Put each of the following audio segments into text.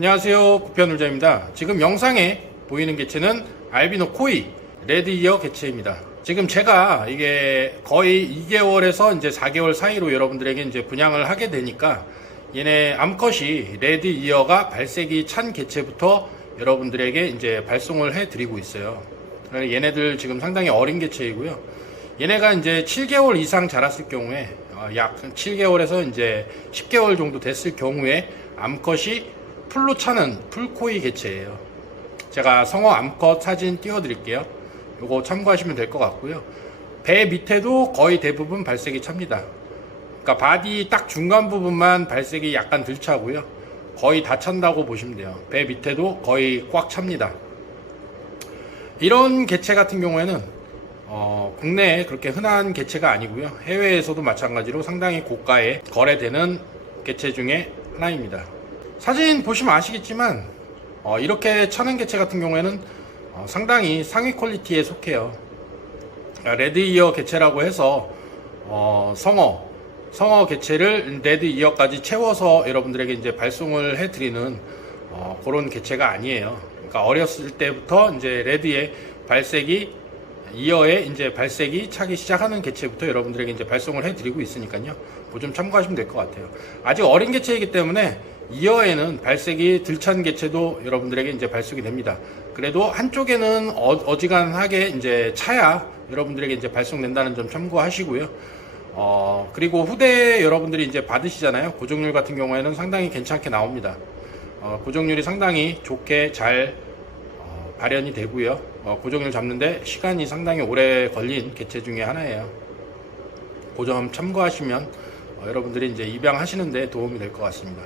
안녕하세요. 구편울자입니다. 지금 영상에 보이는 개체는 알비노 코이 레드 이어 개체입니다. 지금 제가 이게 거의 2개월에서 이제 4개월 사이로 여러분들에게 이제 분양을 하게 되니까 얘네 암컷이 레드 이어가 발색이 찬 개체부터 여러분들에게 이제 발송을 해 드리고 있어요. 그러니까 얘네들 지금 상당히 어린 개체이고요. 얘네가 이제 7개월 이상 자랐을 경우에 어, 약 7개월에서 이제 10개월 정도 됐을 경우에 암컷이 풀로 차는 풀코이 개체예요. 제가 성어 암컷 사진 띄워드릴게요. 요거 참고하시면 될 것 같고요. 배 밑에도 거의 대부분 발색이 찹니다. 그러니까 바디 딱 중간 부분만 발색이 약간 덜 차고요. 거의 다 찬다고 보시면 돼요. 배 밑에도 거의 꽉 찹니다. 이런 개체 같은 경우에는 어, 국내에 그렇게 흔한 개체가 아니고요. 해외에서도 마찬가지로 상당히 고가에 거래되는 개체 중에 하나입니다. 사진 보시면 아시겠지만 어, 이렇게 차는 개체 같은 경우에는 어, 상당히 상위 퀄리티에 속해요. 아, 레드 이어 개체라고 해서 어, 성어 성어 개체를 레드 이어까지 채워서 여러분들에게 이제 발송을 해드리는 어, 그런 개체가 아니에요. 그러니까 어렸을 때부터 이제 레드의 발색이 이어에 이제 발색이 차기 시작하는 개체부터 여러분들에게 이제 발송을 해드리고 있으니까요. 뭐 좀 참고하시면 될 것 같아요. 아직 어린 개체이기 때문에 이어에는 발색이 들찬 개체도 여러분들에게 이제 발송이 됩니다. 그래도 한쪽에는 어, 지간하게 이제 차야 여러분들에게 이제 발송된다는 점 참고하시고요. 어, 그리고 후대 여러분들이 이제 받으시잖아요. 고정률 같은 경우에는 상당히 괜찮게 나옵니다. 어, 고정률이 상당히 좋게 잘 어, 발현이 되고요. 어, 고정률 잡는데 시간이 상당히 오래 걸린 개체 중에 하나예요. 그점 참고하시면 어, 여러분들이 이제 입양하시는데 도움이 될 것 같습니다.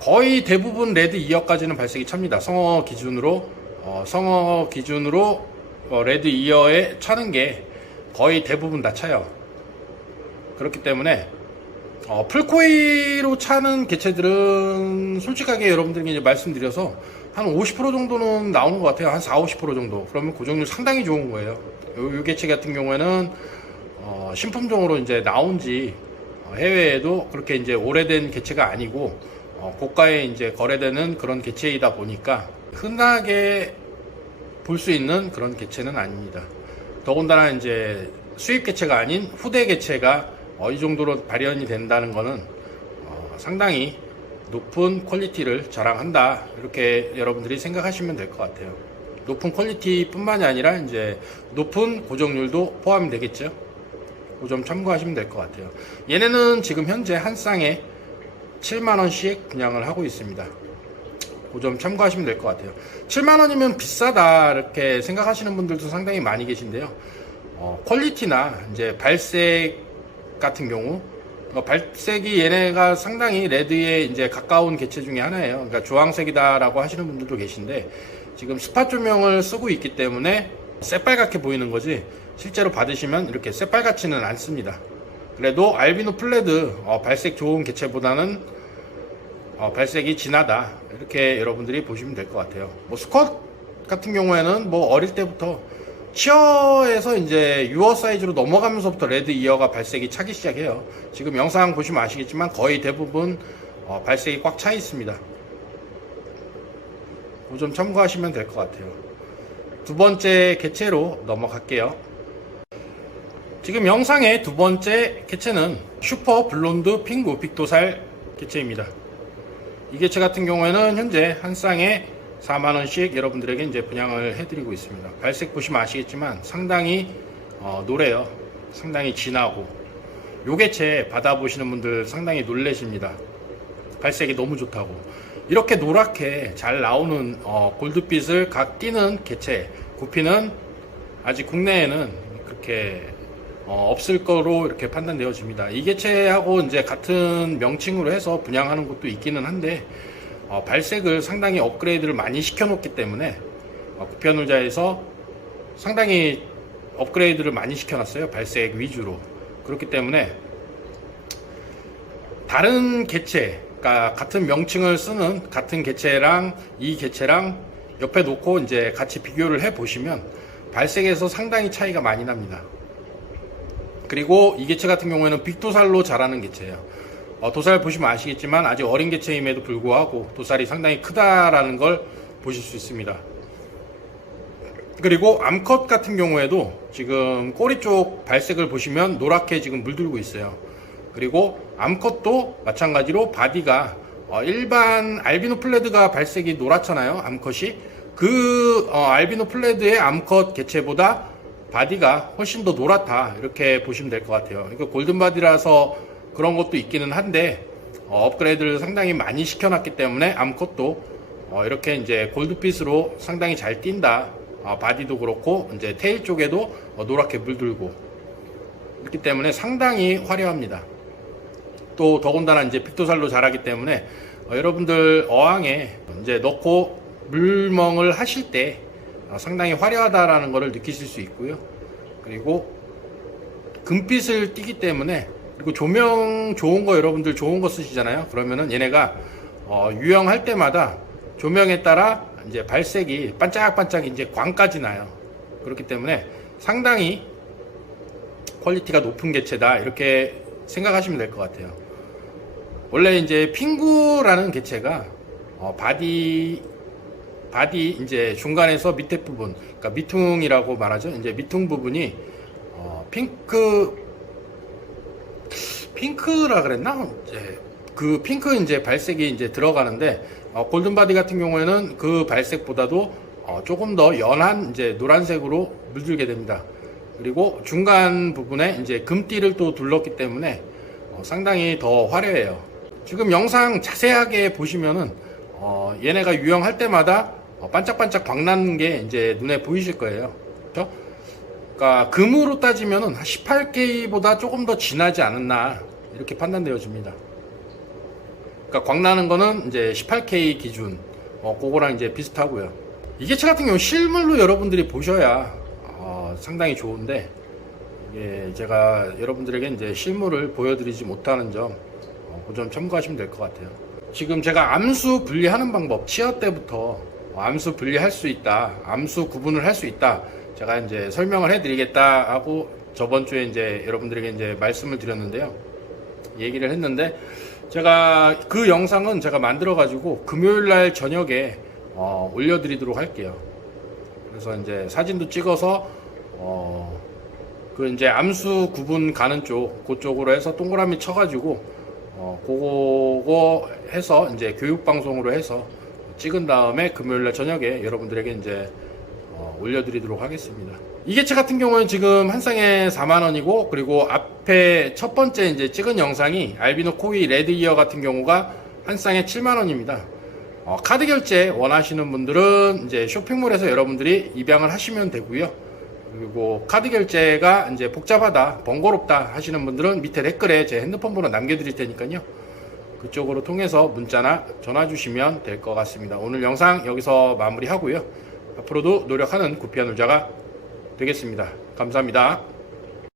거의 대부분 레드 2어까지는 발색이 찹니다. 성어 기준으로 어, 성어 기준으로 어, 레드 2어에 차는 게 거의 대부분 다 차요. 그렇기 때문에 어, 풀코이로 차는 개체들은 솔직하게 여러분들에게 이제 말씀드려서 한 50% 정도는 나오는 것 같아요. 한 4, 50% 정도. 그러면 고정률 상당히 좋은 거예요. 요, 요 개체 같은 경우에는 어, 신품종으로 이제 나온 지 어, 해외에도 그렇게 이제 오래된 개체가 아니고 어, 고가에 이제 거래되는 그런 개체이다 보니까 흔하게 볼 수 있는 그런 개체는 아닙니다. 더군다나 이제 수입 개체가 아닌 후대 개체가 어, 이 정도로 발현이 된다는 것은 어, 상당히 높은 퀄리티를 자랑한다 이렇게 여러분들이 생각하시면 될 것 같아요. 높은 퀄리티뿐만이 아니라 이제 높은 고정률도 포함이 되겠죠. 그점 참고하시면 될 것 같아요. 얘네는 지금 현재 한 쌍에 7만원씩 분양을 하고 있습니다. 그 점 참고하시면 될 것 같아요. 7만원이면 비싸다, 이렇게 생각하시는 분들도 상당히 많이 계신데요. 어, 퀄리티나 이제 발색 같은 경우, 어, 발색이 얘네가 상당히 레드에 이제 가까운 개체 중에 하나예요. 그러니까 주황색이다라고 하시는 분들도 계신데, 지금 스팟 조명을 쓰고 있기 때문에 새빨갛게 보이는 거지, 실제로 받으시면 이렇게 새빨갛지는 않습니다. 그래도 알비노 플레드 어, 발색 좋은 개체보다는 어, 발색이 진하다 이렇게 여러분들이 보시면 될 것 같아요. 뭐 스컷 같은 경우에는 뭐 어릴 때부터 치어에서 이제 유어 사이즈로 넘어가면서부터 레드 이어가 발색이 차기 시작해요. 지금 영상 보시면 아시겠지만 거의 대부분 어, 발색이 꽉 차 있습니다. 그점 참고하시면 될 것 같아요. 두 번째 개체로 넘어갈게요. 지금 영상의 두 번째 개체는 슈퍼 블론드 핑구 빅도살 개체입니다. 이 개체 같은 경우에는 현재 한 쌍에 4만원씩 여러분들에게 이제 분양을 해드리고 있습니다. 발색 보시면 아시겠지만 상당히 어, 노래요. 상당히 진하고 요 개체 받아보시는 분들 상당히 놀라십니다. 발색이 너무 좋다고. 이렇게 노랗게 잘 나오는 어, 골드빛을 각 띄는 개체 구피는 아직 국내에는 그렇게 어, 없을 거로 이렇게 판단되어집니다. 이 개체하고 이제 같은 명칭으로 해서 분양하는 곳도 있기는 한데 어, 발색을 상당히 업그레이드를 많이 시켜놓기 때문에 어, 구편울자에서 상당히 업그레이드를 많이 시켜놨어요. 발색 위주로 그렇기 때문에 다른 개체, 그러니까 같은 명칭을 쓰는 같은 개체랑 이 개체랑 옆에 놓고 이제 같이 비교를 해 보시면 발색에서 상당히 차이가 많이 납니다. 그리고 이 개체 같은 경우에는 빅도살로 자라는 개체예요. 어, 도살 보시면 아시겠지만 아직 어린 개체임에도 불구하고 도살이 상당히 크다라는 걸 보실 수 있습니다. 그리고 암컷 같은 경우에도 지금 꼬리 쪽 발색을 보시면 노랗게 지금 물들고 있어요. 그리고 암컷도 마찬가지로 바디가 어, 일반 알비노 플레드가 발색이 노랗잖아요. 암컷이 그 어, 알비노 플레드의 암컷 개체보다 바디가 훨씬 더 노랗다 이렇게 보시면 될 것 같아요. 그러니까 골든 바디라서 그런 것도 있기는 한데 어, 업그레이드를 상당히 많이 시켜놨기 때문에 암컷도 어, 이렇게 이제 골드빛으로 상당히 잘 띈다. 어, 바디도 그렇고 이제 테일 쪽에도 어, 노랗게 물들고 있기 때문에 상당히 화려합니다. 또 더군다나 이제 픽도살로 자라기 때문에 어, 여러분들 어항에 이제 넣고 물멍을 하실 때 어, 상당히 화려하다라는 것을 느끼실 수 있고요. 그리고 금빛을 띠기 때문에 그리고 조명 좋은 거 여러분들 좋은 거 쓰시잖아요. 그러면은 얘네가 어, 유영할 때마다 조명에 따라 이제 발색이 반짝반짝 이제 광까지 나요. 그렇기 때문에 상당히 퀄리티가 높은 개체다 이렇게 생각하시면 될 것 같아요. 원래 이제 핑구라는 개체가 어, 바디 바디 이제 중간에서 밑에 부분, 그러니까 미퉁이라고 말하죠. 이제 미퉁 부분이 어, 핑크 핑크라 그랬나? 이제 그 핑크 이제 발색이 이제 들어가는데 어, 골든 바디 같은 경우에는 그 발색보다도 어, 조금 더 연한 이제 노란색으로 물들게 됩니다. 그리고 중간 부분에 이제 금띠를 또 둘렀기 때문에 어, 상당히 더 화려해요. 지금 영상 자세하게 보시면은 어, 얘네가 유영할 때마다 어, 반짝반짝 광나는 게 이제 눈에 보이실 거예요. 그렇죠? 그러니까 금으로 따지면은 18K보다 조금 더 진하지 않았나 이렇게 판단되어집니다. 그러니까 광나는 거는 이제 18K 기준 어, 그거랑 이제 비슷하고요. 이 개체 같은 경우 실물로 여러분들이 보셔야 어, 상당히 좋은데 이게 제가 여러분들에게 이제 실물을 보여드리지 못하는 점, 어, 그점 참고하시면 될 것 같아요. 지금 제가 암수 분리하는 방법, 치아 때부터 어, 암수 분리할 수 있다, 암수 구분을 할 수 있다, 제가 이제 설명을 해드리겠다 하고 저번 주에 이제 여러분들에게 이제 말씀을 드렸는데요. 얘기를 했는데 제가 그 영상은 제가 만들어 가지고 금요일 날 저녁에 어, 올려드리도록 할게요. 그래서 이제 사진도 찍어서 어, 그 이제 암수 구분 가는 쪽 그쪽으로 해서 동그라미 쳐가지고 어, 그거 해서 이제 교육 방송으로 해서 찍은 다음에 금요일 날 저녁에 여러분들에게 이제 어, 올려드리도록 하겠습니다. 이 개체 같은 경우는 지금 한 쌍에 4만원이고, 그리고 앞에 첫 번째 이제 찍은 영상이 알비노 코이 레드 이어 같은 경우가 한 쌍에 7만원입니다. 어, 카드 결제 원하시는 분들은 이제 쇼핑몰에서 여러분들이 입양을 하시면 되고요. 그리고 카드 결제가 이제 복잡하다, 번거롭다 하시는 분들은 밑에 댓글에 제 핸드폰 번호 남겨드릴 테니까요. 그쪽으로 통해서 문자나 전화 주시면 될 것 같습니다. 오늘 영상 여기서 마무리하고요. 앞으로도 노력하는 구피한 울자가 되겠습니다. 감사합니다.